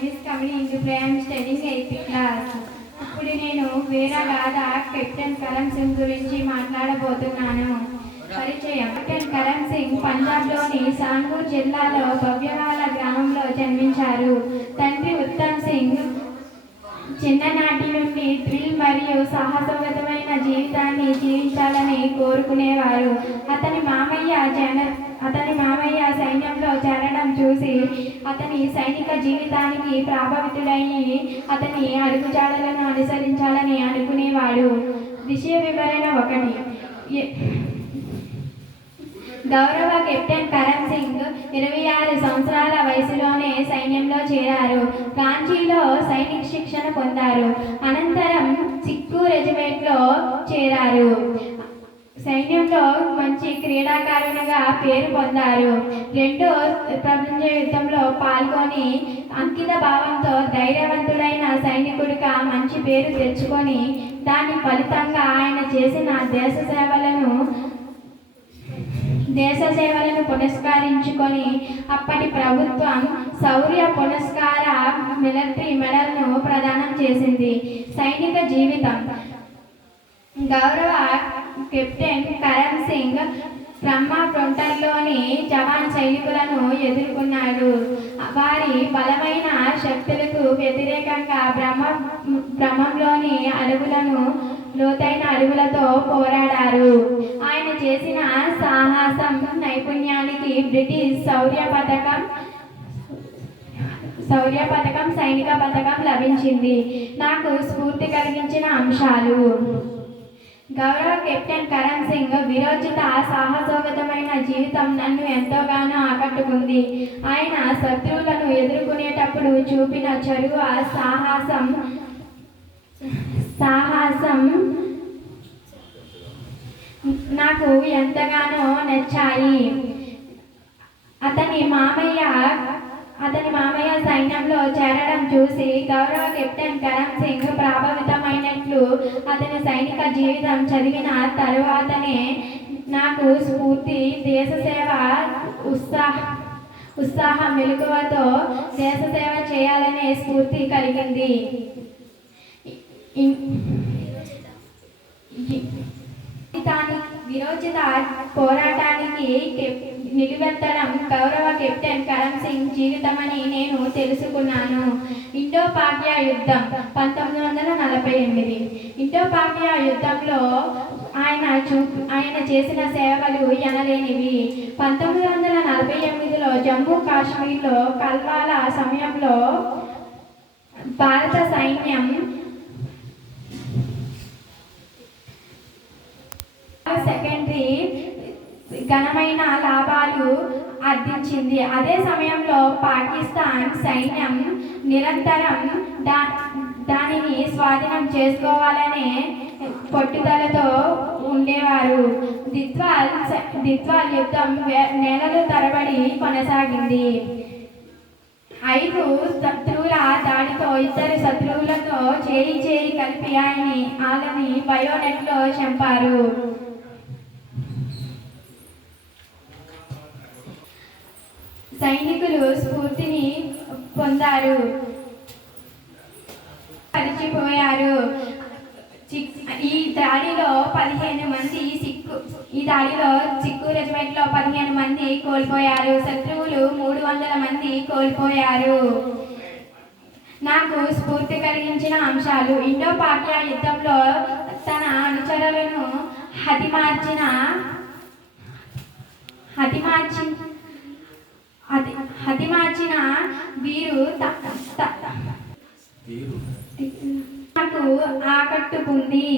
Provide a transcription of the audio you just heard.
name is Kamini Induple. I am studying 8th class. ఇప్పుడు నేను వేరే గాథ కెప్టెన్ కరణ్ సింగ్ గురించి మాట్లాడబోతున్నాను పరిచయం కెప్టెన్ కరణ్ సింగ్ పంజాబ్లోని సాంగూర్ జిల్లాలో భవ్యవాల గ్రామంలో జన్మించారు తండ్రి ఉత్తమ్ సింగ్ చిన్ననాటి నుండి థ్రిల్ మరియు సాహసోగతమైన జీవితాన్ని జీవించాలని కోరుకునేవారు అతని మామయ్య జన అతని మామయ్య సైన్యంలో చేర చూసి అతని సైనిక జీవితానికి ప్రభావితుడై అతని అడుగుజాడలను అనుసరించాలని అనుకునేవాడు. విషయ వివరణ ఒకటి. గౌరవ కెప్టెన్ కరణ్ సింగ్ ఇరవై ఆరు సంవత్సరాల వయసులోనే సైన్యంలో చేరారు. కాంచీలో సైనిక శిక్షణ పొందారు. అనంతరం సిక్కు రెజిమెంట్లో చేరారు. సైన్యంలో మంచి క్రీడాకారునిగా పేరు పొందారు. రెండో ప్రపంచ యుద్ధంలో పాల్గొని అంకిత భావంతో ధైర్యవంతుడైన సైనికుడిగా మంచి పేరు తెచ్చుకొని దాని ఫలితంగా ఆయన చేసిన దేశ సేవలను దేశ సేవలను పురస్కరించుకొని అప్పటి ప్రభుత్వం శౌర్య పురస్కార మిలిటరీ మెడల్ను ప్రదానం చేసింది. సైనిక జీవితం. గౌరవ కెప్టెన్ కరమ్ సింగ్ బ్రహ్మ ఫ్రంటర్లోని జవాన్ సైనికులను ఎదుర్కొన్నాడు. వారి బలమైన శక్తులకు వ్యతిరేకంగా బ్రహ్మ బ్రహ్మంలోని అడవులను లోతైన అడవులతో పోరాడారు. ఆయన చేసిన సాహసం నైపుణ్యానికి బ్రిటిష్ శౌర్య పథకం శౌర్య పథకం సైనిక పథకం లభించింది. నాకు స్ఫూర్తి కలిగించిన అంశాలు. గౌరవ కెప్టెన్ కరణ్ సింగ్ విరోచిత సాహసోగతమైన జీవితం నన్ను ఎంతోగానో ఆకట్టుకుంది. ఆయన శత్రువులను ఎదుర్కొనేటప్పుడు చూపిన చరువ సాహసం సాహసం నాకు ఎంతగానో నచ్చాయి. అతని మామయ్య అతని మామయ్య సైన్యంలో చేరడం చూసి గౌరవ కెప్టెన్ కరణ్ సింగ్ ప్రభావితమైనట్లు అతని సైనిక జీవితం చదివిన తరువాతనే నాకు స్ఫూర్తి దేశ సేవ ఉత్సాహ ఉత్సాహ మెలకువతో దేశ సేవ చేయాలనే స్ఫూర్తి కలిగింది. విరోచిత పోరాటానికి నిలువెత్తడం గౌరవ కెప్టెన్ కరణ్ సింగ్ జీవితమని నేను తెలుసుకున్నాను. ఇండో పాకియా యుద్ధం పంతొమ్మిది వందల నలభై ఎనిమిది. ఇండో పాకియా యుద్ధంలో ఆయన చూ ఆయన చేసిన సేవలు ఎనలేనివి. పంతొమ్మిది వందల నలభై ఎనిమిదిలో జమ్మూ కాశ్మీర్లో కల్వాల సమయంలో భారత సైన్యం ఘనమైన లాభాలు ఆర్జించింది అదే సమయంలో పాకిస్తాన్ సైన్యం నిరంతరం దా దానిని స్వాధీనం చేసుకోవాలనే పట్టుదలతో ఉండేవారు. దిత్వాల్ దిత్వాల్ యుద్ధం వే- తరబడి కొనసాగింది. ఐదు శత్రువుల దాడితో ఇద్దరు శత్రువులతో చేయి చేయి కలిపి ఆయన్ని వాళ్ళని బయోనెట్లో చంపారు. సైనికులు స్ఫూర్తిని పొందారు. పరిచిపోయారు. చిక్- ఈ దాడిలో పదిహేను మంది సిక్కు ఈ దాడిలో సిక్కు రెజిమెంట్లో పదిహేను మంది కోల్పోయారు. శత్రువులు మూడు వందల మంది కోల్పోయారు. నాకు స్ఫూర్తి కలిగించిన అంశాలు ఇండో పాక్యా యుద్ధంలో తన అనుచరులను హతిమార్చిన హతిమార్చి హతి హతిమార్చిన వీరు. నాకు ఆకట్టుకుంది.